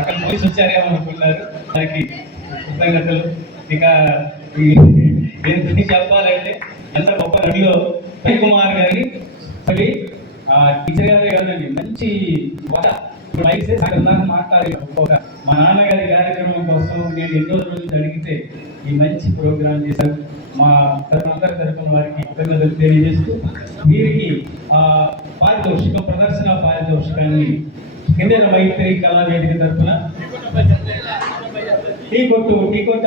అక్కడ పోలీసు వచ్చారేమో అనుకున్నారు. దానికి కృతజ్ఞతలు. ఇంకా నేను చెప్పాలంటే ఎంత గొప్ప నడిలో కుమార్ గారి టీచర్ గారే కాదండి, మంచి మాట్లాడి మా నాన్నగారి కార్యక్రమం కోసం నేను ఎన్నో రోజులు అడిగితే ఈ మంచి ప్రోగ్రాం చేశారు. మా అందరి తరఫున వారికి కృతజ్ఞతలు తెలియజేస్తూ వీరికి ప్రదర్శన పారితోషికాన్ని కిందెర మైత్రి కళావేదిక తరఫున టీ కొట్టు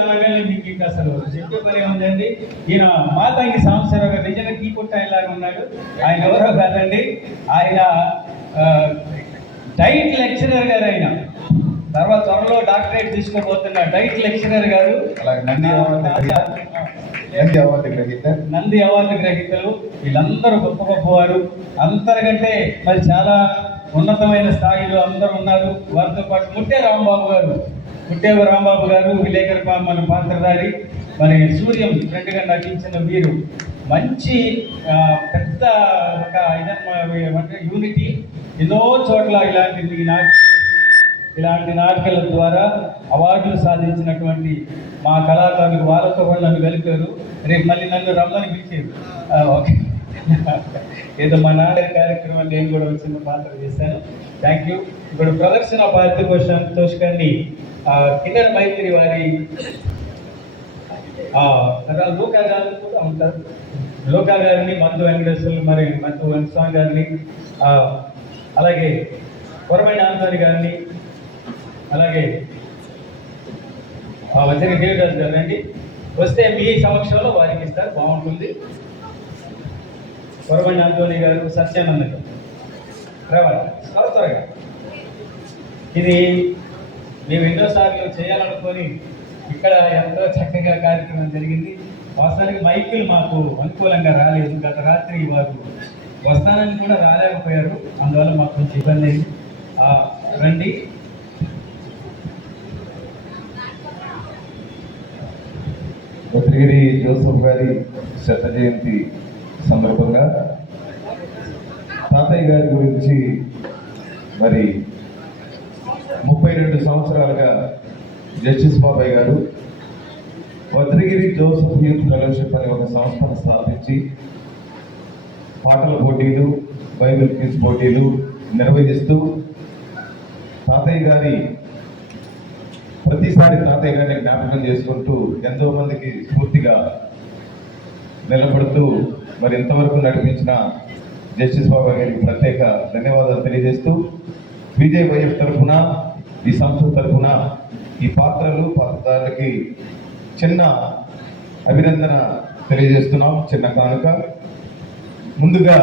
అనగానే మీకు ఇంకా అసలు చెప్పే పని ఉందండి. ఈయన మాతంగి సాంబశివరావు గారు నిజంగా టీ కొట్టు ఆయనలాగా ఉన్నాడు. ఆయన ఎవరో కాదండి, ఆయన డైట్ లెక్చరర్ గారు. ఆయన తర్వాత త్వరలో డాక్టరేట్ తీసుకోబోతున్న డైట్ లెక్చరర్ గారు. నంది అవార్డు గ్రహీతలు వీళ్ళందరూ గొప్ప గొప్పవారు. అందరికంటే మరి చాలా ఉన్నతమైన స్థాయిలో అందరూ ఉన్నారు. వారితో పాటు ముట్టేవ రాంబాబు గారు విలేకరు మన పాత్రధారి, మరి సూర్యం ఫ్రెండ్గా నటించిన వీరు మంచి పెద్ద ఒక యూనిటీ. ఎన్నో చోట్ల ఇలాంటి నాటకాల ద్వారా అవార్డులు సాధించినటువంటి మా కళాకారులు వాళ్ళతో కూడా నన్ను కలిపారు. రేపు మళ్ళీ నన్ను రమ్మని పిలిచారు. ఓకే, ఏదో మా నాన్న కార్యక్రమం నేను కూడా వచ్చిన పాత్ర చేశాను. Thank you. ఇప్పుడు ప్రదర్శన పారితోషికాన్ని కిందర మైత్రి వారి లోకా గారు కూడా ఉంటారు. లోకా గారిని, మందు వెంకటేశ్వర్లు, మరి మందు వెంకటస్వామి గారిని, అలాగే కొరమైన ఆంతోని గారిని, అలాగే వజ్రి దేవరాజు గారు అండి వస్తే మీ సమక్షంలో వారికి ఇస్తారు, బాగుంటుంది. కొరమైన ఆంతోని గారు, సత్యానంద గారు రావాలి త్వరగా. ఇది మేము ఎన్నోసార్లు చేయాలనుకొని ఇక్కడ ఎంతో చక్కగా కార్యక్రమం జరిగింది. వాస్తవానికి మైకులు మాకు అనుకూలంగా రాలేదు. గత రాత్రి వారు వస్తానని కూడా రాలేకపోయారు. అందువల్ల మాకు కొంచెం ఇబ్బంది అయింది. రండి. భద్రగిరి జోసఫ్ గారి శత జయంతి సందర్భంగా తాతయ్య గారి గురించి మరి 32 సంవత్సరాలుగా జస్టిస్ బాబాయ్ గారు భద్రగిరి జోసఫ్ యూత్ ఫెలోషిప్ అనే ఒక సంస్థను స్థాపించి పాటల పోటీలు, బైబిల్ క్విజ్ పోటీలు నిర్వహిస్తూ ప్రతిసారి తాతయ్య గారిని జ్ఞాపకం చేసుకుంటూ ఎంతో మందికి స్ఫూర్తిగా నిలబడుతూ మరి ఇంతవరకు నడిపించిన జస్టిస్ బాబాయ్ గారికి ప్రత్యేక ధన్యవాదాలు తెలియజేస్తూ విజయవైఎఫ్ తరఫున, ఈ సంస్థ తరఫున ఈ పాత్రదారులకి చిన్న అభినందన తెలియజేస్తున్నాం, చిన్న కానుక. ముందుగా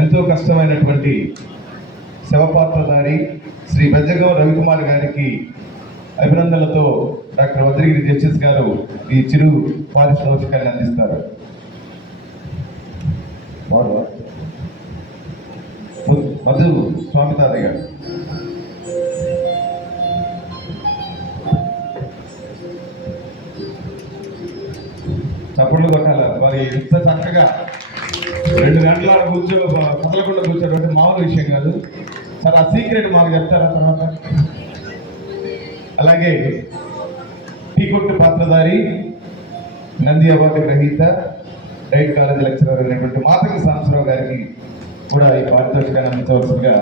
ఎంతో కష్టమైనటువంటి శవపాత్రధారి శ్రీ బెజ్జగం రవికుమార్ గారికి అభినందనలతో డాక్టర్ భద్రగిరి జస్టిస్ గారు ఈ చిరు పారితోషికాన్ని అందిస్తారు. మధు స్వామి తాతయ్య గారు. చప్పట్లు కొట్టాల. మరి ఇంత చక్కగా 2 గంటల కదలకుండా కూర్చోబట్టి మామూలు విషయం కాదు. చాలా సీక్రెట్ మాకు చెప్తారా తర్వాత. అలాగే టీ కొట్టు పాత్రధారి, నంది అవార్డు గ్రహీత, డైట్ కాలేజ్ లెక్చరర్ అయినటువంటి మాతంగి సాంబశివరావు గారికి కూడా ఈ పారితోషికాన్ని అందించవలసిందిగా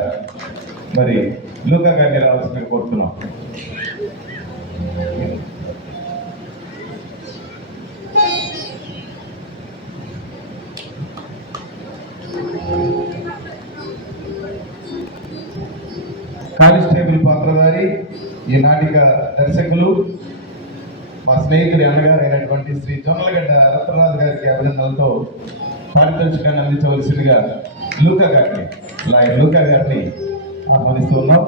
మరి లూకా గారిని రావాల్సిందిగా కోరుతున్నాం. కానిస్టేబుల్ పాత్రధారి, ఈ నాటిక దర్శకులు, మా స్నేహితుడి అన్నగారు అయినటువంటి శ్రీ జొన్నలగడ్డ రత్నరాజు గారికి అభినందనలతో పారితోషికాన్ని అందించవలసిందిగా లూకా గారిని ఆహ్వానిస్తూ ఉన్నాం.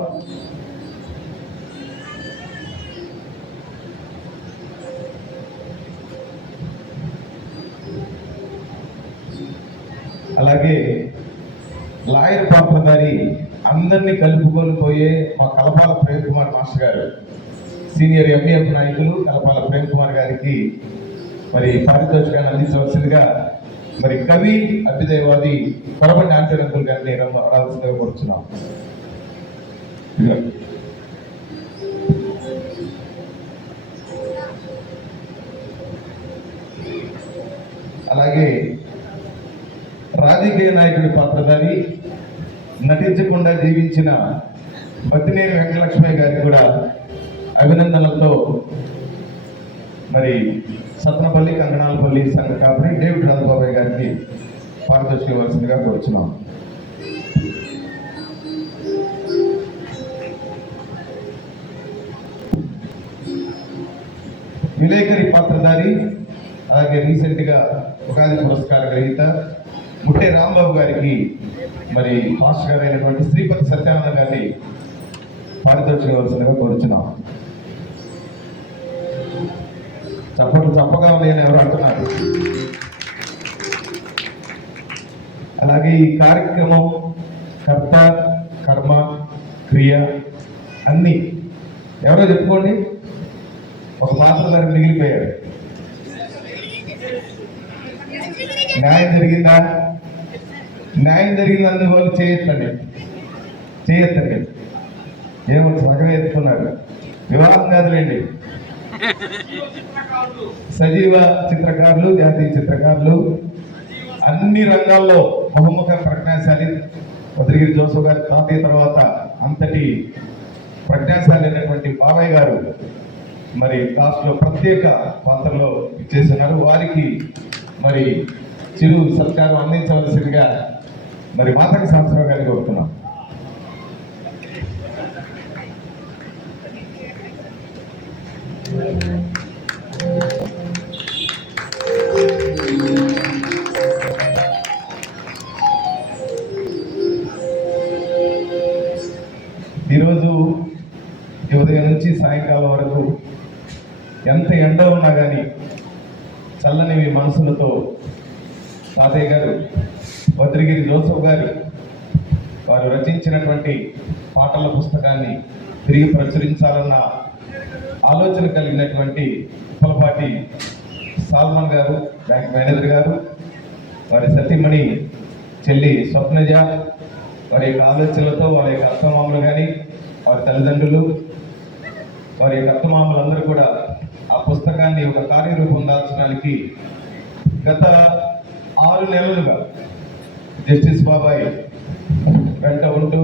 అలాగే లాయర్ పాత్రధారి, అందరినీ కలుపుకొని పోయే మా కలపాల ప్రేమ్ కుమార్ మాస్టర్ గారు, సీనియర్ ఎంఈఎఫ్ నాయకులు కలపాల ప్రేమ్ కుమార్ గారికి మరి పారితోషికాన్ని అందించవలసిందిగా మరి కవి, అభ్యుదయవాది కొరబండి ఆంటోని గారిని రావాల్సిందిగా కోరుతున్నాం. అలాగే రాజకీయ నాయకుడి పాత్రధారి, నటించకుండా జీవించిన బత్తినేని వెంకటలక్ష్మయ్య గారికి కూడా అభినందనలతో మరి సత్నపల్లి కంగనాలపల్లి సంఘ కాపరి డేవిడ్ రాజబాబాయ్ గారికి పారితోషికం ఇవ్వాల్సిందిగా కోరుచున్నాం. విలేకరి పాత్రధారి, అలాగే రీసెంట్గా ఉగాది పురస్కార గ్రహీత ముట్టే రాంబాబు గారికి మరి మాస్టర్ గారు అయినటువంటి శ్రీపతి సత్యానంద గారిని పారితోషికం ఇవ్వాల్సిందిగా కోరుచున్నాం. చప్పట్లు చప్పగా ఉన్నాయని ఎవరు అంటున్నారు? అలాగే ఈ కార్యక్రమం కర్త, కర్మ, క్రియ అన్నీ ఎవరో చెప్పుకోండి. ఒక పాత్రధారి మిగిలిపోయాడు. న్యాయం జరిగిందా? న్యాయం జరిగిందని వాళ్ళు చేయొద్దండి. ఏమో సగమే ఎత్తుకున్నారు. వివాహం కాదులేండి. సజీవ చిత్రకారులు, జాతీయ చిత్రకారులు, అన్ని రంగాల్లో బహుముఖ ప్రజ్ఞాశాలి వదిలిగిరి జోసఫ్ గారి తాతయ్య తర్వాత అంతటి ప్రజ్ఞాశాలి అయినటువంటి బాబాయ్ గారు మరి కాస్ట్లో ప్రత్యేక పాత్రలో ఇచ్చేస్తున్నారు. వారికి మరి చిరు సత్కారం అందించవలసిందిగా మరి మాతకి సంవత్సరం గారికి కోరుతున్నాం. ఈరోజు ఉదయం నుంచి సాయంకాలం వరకు ఎంత ఎండ ఉన్నా కానీ చల్లని మనసులతో తాతయ్య గారు వదిలిగిరి జోసఫ్ గారు వారు రచించినటువంటి పాటల పుస్తకాన్ని తిరిగి ప్రచురించాలన్న ఆలోచన కలిగినటువంటి ఉప్పలపాటి సాల్మన్ గారు, బ్యాంక్ మేనేజర్ గారు, వారి సతీమణి చెల్లి స్వప్నజ, వారి యొక్క ఆలోచనలతో వారి యొక్క అత్తమామలు కానీ వారి తల్లిదండ్రులు, వారి యొక్క అత్తమామలందరూ కూడా ఆ పుస్తకాన్ని ఒక కార్యరూపం దాల్చడానికి గత 6 నెలలుగా జస్టిస్ బాబాయ్ వెంట ఉంటూ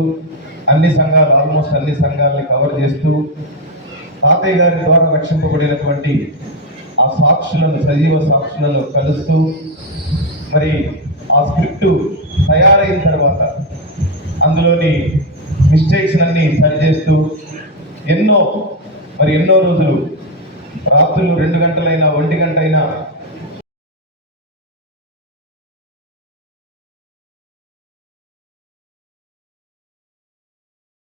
ఆల్మోస్ట్ అన్ని సంఘాలని కవర్ చేస్తూ తాతయ్య గారి ద్వారా రక్షింపబడినటువంటి ఆ సాక్షులను, సజీవ సాక్షులను కలుస్తూ మరి ఆ స్క్రిప్ట్ తయారైన తర్వాత అందులోని మిస్టేక్స్ అన్ని సరిచేస్తూ ఎన్నో రోజులు రాత్రులు 2 గంటలైనా 1 గంట అయినా